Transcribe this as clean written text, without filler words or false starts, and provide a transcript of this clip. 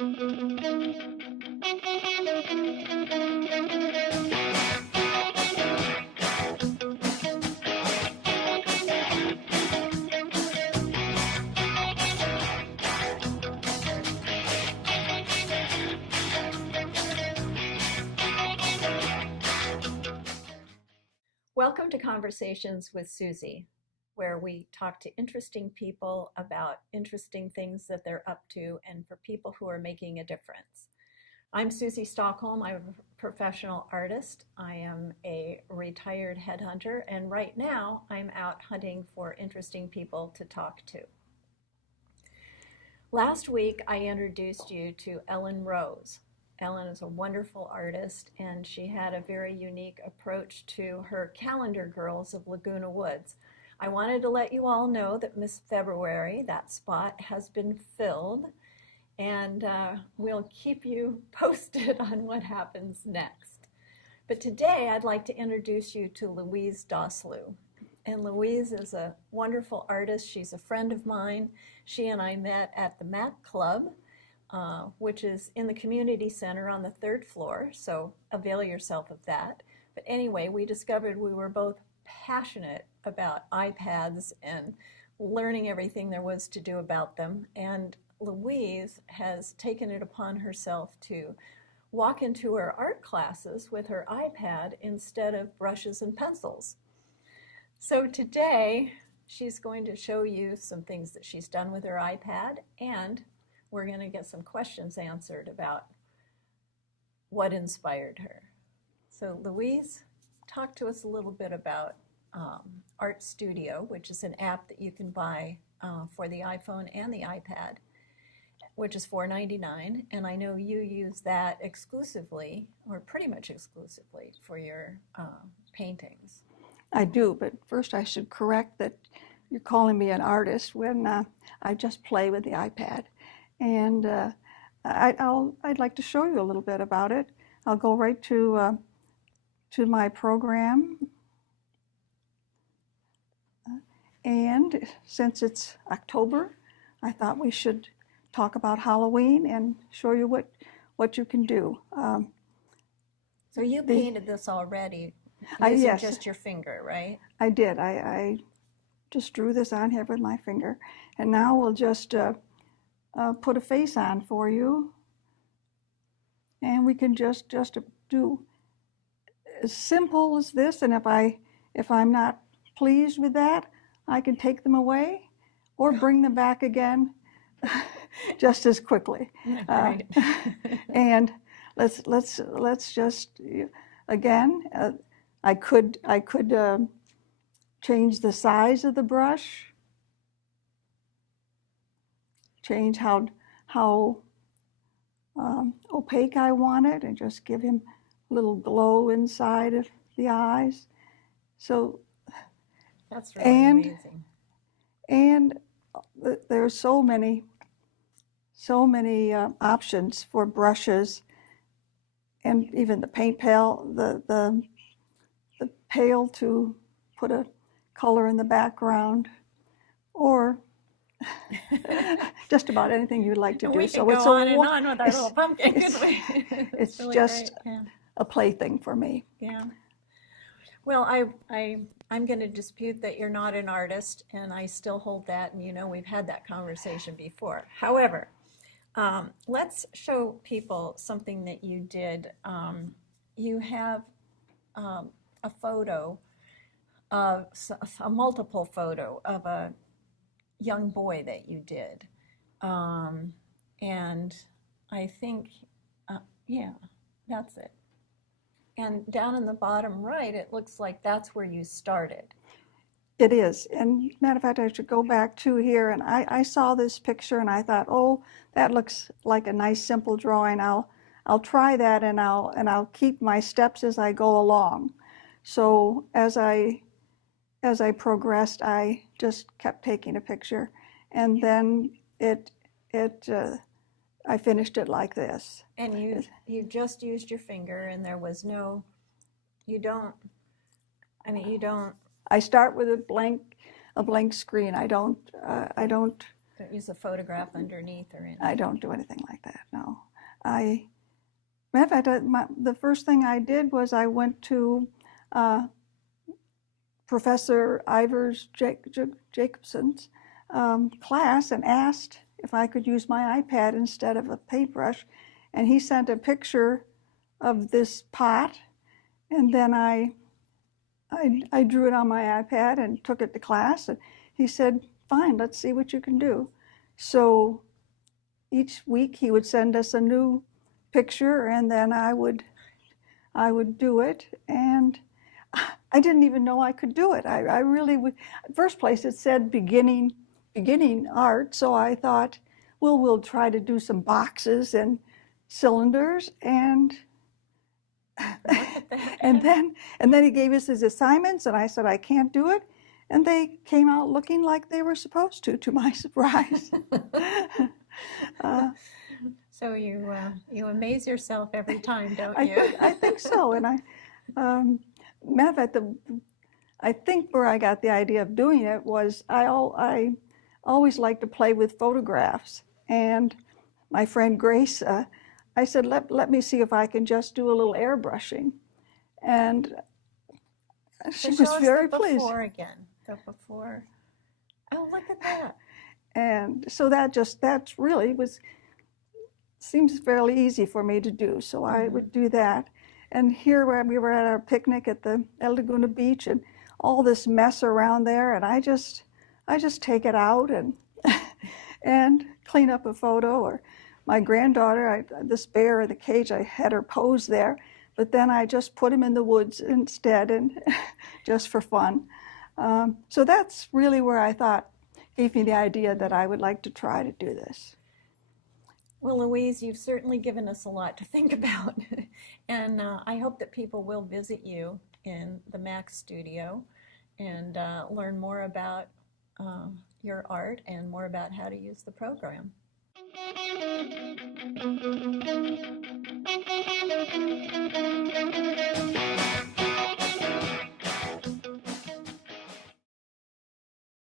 Welcome to Conversations with Susie, where we talk to interesting people about interesting things that they're up to and for people who are making a difference. I'm Susie Stockholm. I'm a professional artist. I am a retired headhunter, and right now I'm out hunting for interesting people to talk to. Last week I introduced you to Ellen Rose. Ellen is a wonderful artist, and she had a very unique approach to her calendar girls of Laguna Woods. I wanted to let you all know that Miss February, that spot, has been filled, and we'll keep you posted on what happens next. But today I'd like to introduce you to Louise Doslew. And Louise is a wonderful artist. She's a friend of mine. She and I met at the Mac Club, which is in the community center on the 3rd floor, so avail yourself of that. But anyway, we discovered we were both passionate about iPads and learning everything there was to do about them, and Louise has taken it upon herself to walk into her art classes with her iPad instead of brushes and pencils. So today she's going to show you some things that she's done with her iPad, and we're going to get some questions answered about what inspired her. So Louise, talk to us a little bit about Art Studio, which is an app that you can buy for the iPhone and the iPad, which is $4.99. And I know you use that exclusively, or pretty much exclusively, for your paintings. I do, but first I should correct that you're calling me an artist when I just play with the iPad. And I'd like to show you a little bit about it. I'll go right to my program. And since it's October, I thought we should talk about Halloween and show you what you can do. So you painted this already using yes, just your finger, right? I did. I just drew this on here with my finger. And now we'll just put a face on for you, and we can just do as simple as this. And if I'm not pleased with that, I can take them away or bring them back again just as quickly. Right. And let's just again. I could change the size of the brush. Change how opaque I want it, and just give him a little glow inside of the eyes. So that's really amazing. And there's so many options for brushes, and even the paint pail, the pail to put a color in the background, or just about anything you'd like to do. We so can it's go on and on with our little pumpkin. It's really just yeah. a plaything for me. Yeah. Well, I'm going to dispute that you're not an artist, and I still hold that. And we've had that conversation before. However, let's show people something that you did. You have a photo of a multiple photo of a young boy that you did, and I think yeah, that's it. And down in the bottom right, it looks like that's where you started. It is. And matter of fact, I should go back to here, and I saw this picture and I thought, oh, that looks like a nice simple drawing. I'll try that, and I'll keep my steps as I go along. So as I progressed, I just kept taking a picture, and then I finished it like this. And you just used your finger, and there was no, you don't. I start with a blank screen. I don't Don't use a photograph underneath or anything. I don't do anything like that, no. Matter of fact, the first thing I did was I went to Professor Ivers Jacobson's class and asked if I could use my iPad instead of a paintbrush. And he sent a picture of this pot, and then I drew it on my iPad and took it to class. And he said, fine, let's see what you can do. So each week he would send us a new picture, and then I would do it. And I didn't even know I could do it. I really would. First place, it said beginning art, so I thought, well, we'll try to do some boxes and cylinders, and and then he gave us his assignments, and I said I can't do it, and they came out looking like they were supposed to my surprise. So you amaze yourself every time, don't you? I think so, and matter of fact, I think where I got the idea of doing it was I always liked to play with photographs, and my friend Grace, I said, let me see if I can just do a little airbrushing, and she was very pleased. Before again, the before. Oh, look at that! And so that really seems fairly easy for me to do. So I would do that. And here we were at our picnic at the Laguna Beach, and all this mess around there, and I just take it out and and clean up a photo. Or my granddaughter, this bear in the cage, I had her pose there, but then I just put him in the woods instead, and just for fun. So that's really where I thought gave me the idea that I would like to try to do this. Well, Louise, you've certainly given us a lot to think about, and I hope that people will visit you in the Mac studio and learn more about your art and more about how to use the program.